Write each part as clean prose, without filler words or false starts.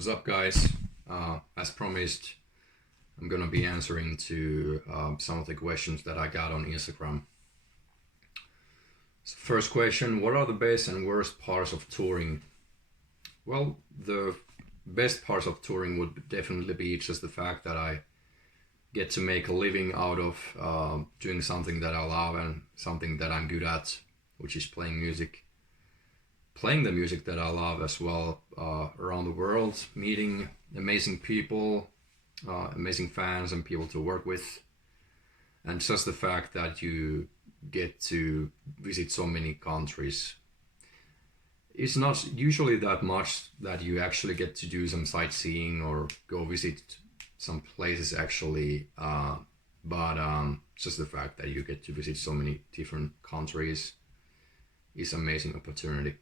What's up, guys? As promised, I'm gonna be answering to some of the questions that I got on Instagram. So first question: what are the best and worst parts of touring? Well, the best parts of touring would definitely be just the fact that I get to make a living out of doing something that I love and something that I'm good at, which is playing music. Playing the music that I love as well around the world, meeting amazing people, amazing fans and people to work with, and just the fact that you get to visit so many countries. It's not usually that much that you actually get to do some sightseeing or go visit some places actually, but just the fact that you get to visit so many different countries is amazing opportunity.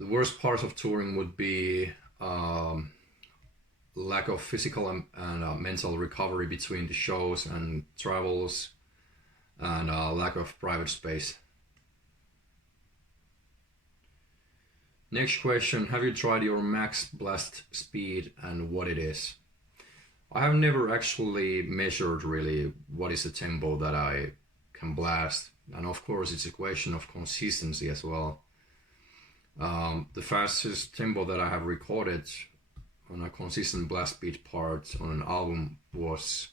The worst part of touring would be lack of physical and mental recovery between the shows and travels, and lack of private space. Next question: have you tried your max blast speed and what it is? I have never actually measured really what is the tempo that I can blast, and of course it's a question of consistency as well. The fastest tempo that I have recorded on a consistent blast beat part on an album was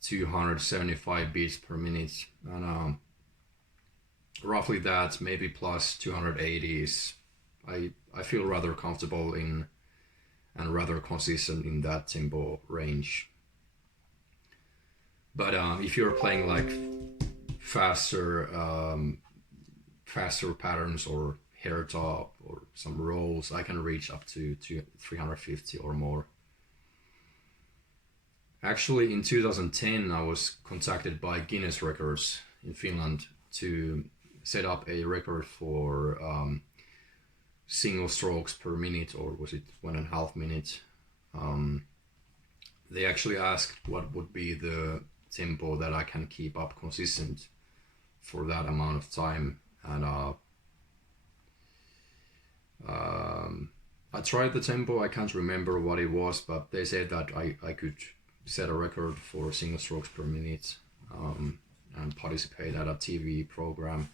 275 beats per minute, and roughly that, maybe plus 280s. I feel rather comfortable in and rather consistent in that tempo range. But if you're playing like faster faster patterns or hair top or some rolls, I can reach up to 350 or more. Actually, in 2010, I was contacted by Guinness Records in Finland to set up a record for single strokes per minute, or was it 1.5 minutes? They actually asked what would be the tempo that I can keep up consistent for that amount of time, and I tried the tempo. I can't remember what it was, but they said that I could set a record for single strokes per minute, and participate at a TV program,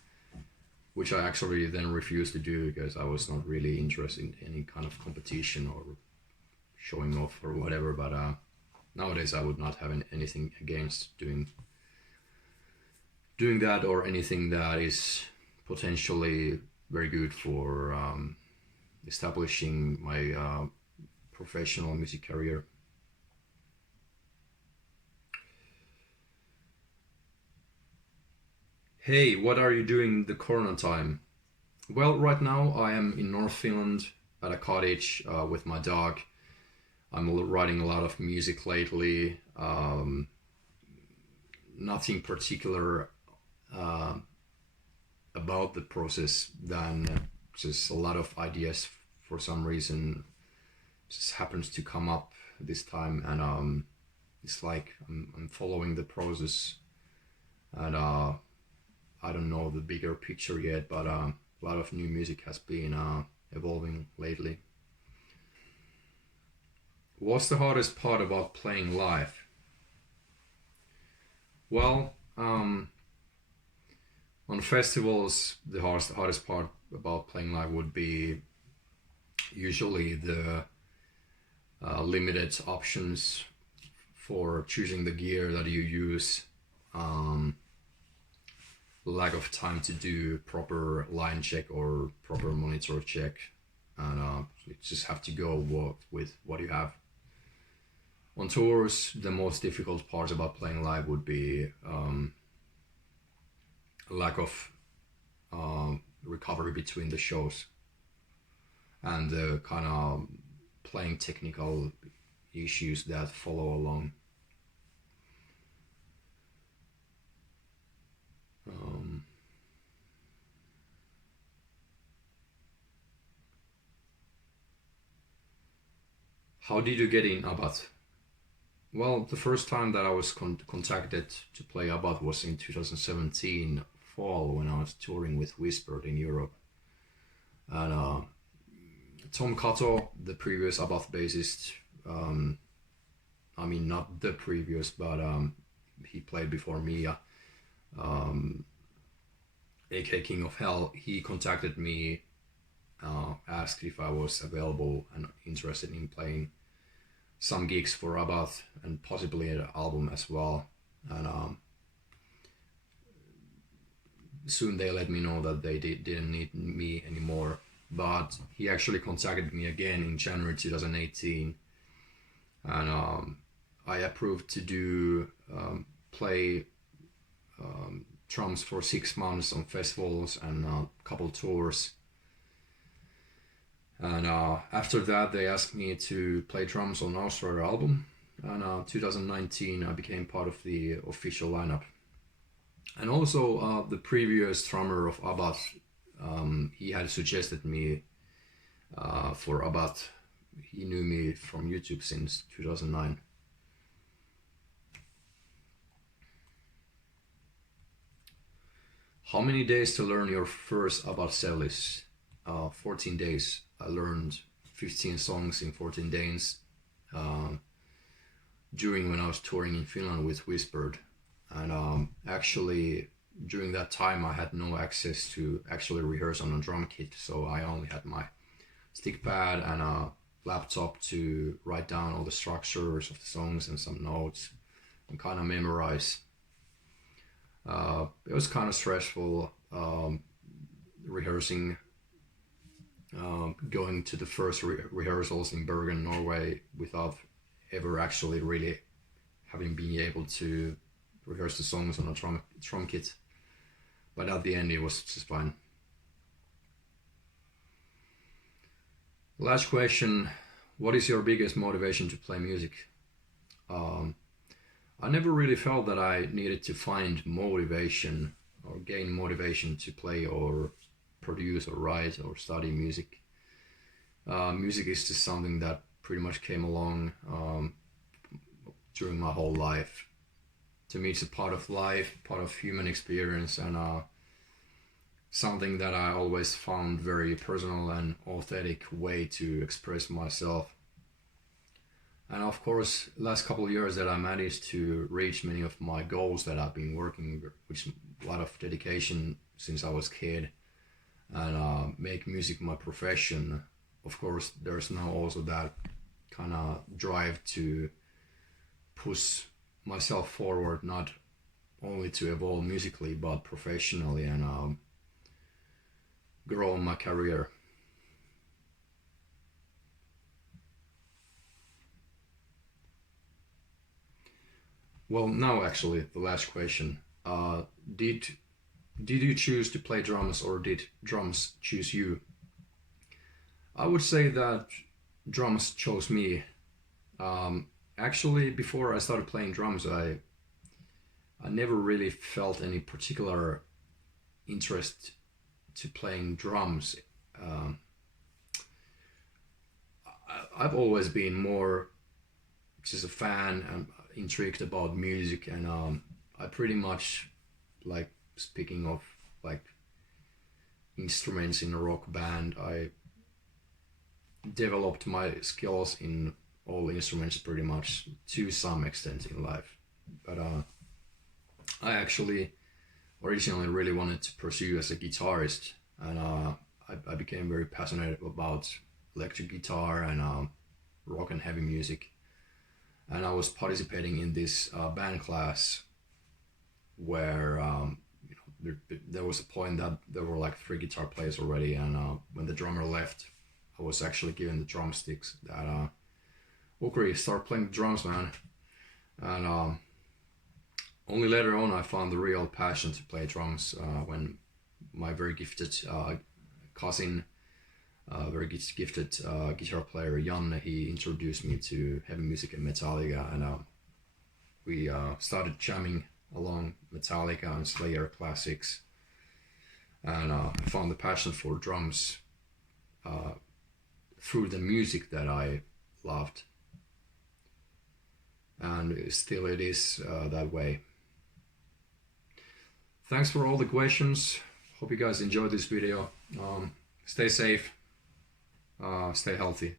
which I actually then refused to do because I was not really interested in any kind of competition or showing off or whatever. But nowadays I would not have anything against doing that, or anything that is potentially very good for establishing my professional music career. Hey, what are you doing the corona time? Well, right now I am in North Finland at a cottage with my dog. I'm writing a lot of music lately. Nothing particular about the process than just a lot of ideas for some reason just happens to come up this time, and it's like I'm following the process, and I don't know the bigger picture yet, but a lot of new music has been evolving lately. What's the hardest part about playing live? Well, on festivals, the hardest part about playing live would be usually the limited options for choosing the gear that you use, lack of time to do proper line check or proper monitor check, and you just have to go with what you have. On tours, the most difficult part about playing live would be lack of recovery between the shows, and the kind of playing technical issues that follow along. How did you get in Abbath? Well, the first time that I was contacted to play Abbath was in 2017 fall, when I was touring with Whispered in Europe, and Tom Cotto, the previous Abbath bassist, I mean not the previous, but he played before me, aka King of Hell. He contacted me, asked if I was available and interested in playing some gigs for Abbath and possibly an album as well. And soon they let me know that they didn't need me anymore. But he actually contacted me again in January 2018, and I approved to do play drums for 6 months on festivals and a couple tours. And after that, they asked me to play drums on Australia album. And 2019, I became part of the official lineup. And also, the previous drummer of Abbath, he had suggested me for Abbath. He knew me from YouTube since 2009. How many days to learn your first Abbath set list? 14 days. I learned 15 songs in 14 days during when I was touring in Finland with Whispered. And actually, during that time, I had no access to actually rehearse on a drum kit, so I only had my stick pad and a laptop to write down all the structures of the songs and some notes and kind of memorize. It was kind of stressful rehearsing, going to the first rehearsals in Bergen, Norway, without ever actually really having been able to rehearse the songs on a drum kit. But at the end, it was just fine. Last question: what is your biggest motivation to play music? I never really felt that I needed to find motivation or gain motivation to play or produce or write or study music. Music is just something that pretty much came along during my whole life. To me, it's a part of life, part of human experience, and something that I always found very personal and authentic way to express myself. And of course, last couple of years that I managed to reach many of my goals that I've been working with a lot of dedication since I was a kid, and make music my profession. Of course, there's now also that kind of drive to push myself forward, not only to evolve musically but professionally, and grow my career. Well, now actually the last question. Did you choose to play drums, or did drums choose you? I would say that drums chose me. Actually, before I started playing drums, I never really felt any particular interest to playing drums. I've always been more just a fan and intrigued about music, and I pretty much, like, speaking of like instruments in a rock band, I developed my skills in all instruments pretty much to some extent in life. But I actually originally really wanted to pursue as a guitarist, and I became very passionate about electric guitar and rock and heavy music. And I was participating in this band class where there was a point that there were like 3 guitar players already, and when the drummer left, I was actually given the drumsticks that Ukri, start playing the drums, man. And only later on I found the real passion to play drums when my very gifted cousin, very gifted guitar player Jan, he introduced me to heavy music and Metallica, and we started jamming along Metallica and Slayer classics, and I found the passion for drums through the music that I loved, and still it is that way. Thanks for all the questions. Hope you guys enjoyed this video. Stay safe. Stay healthy.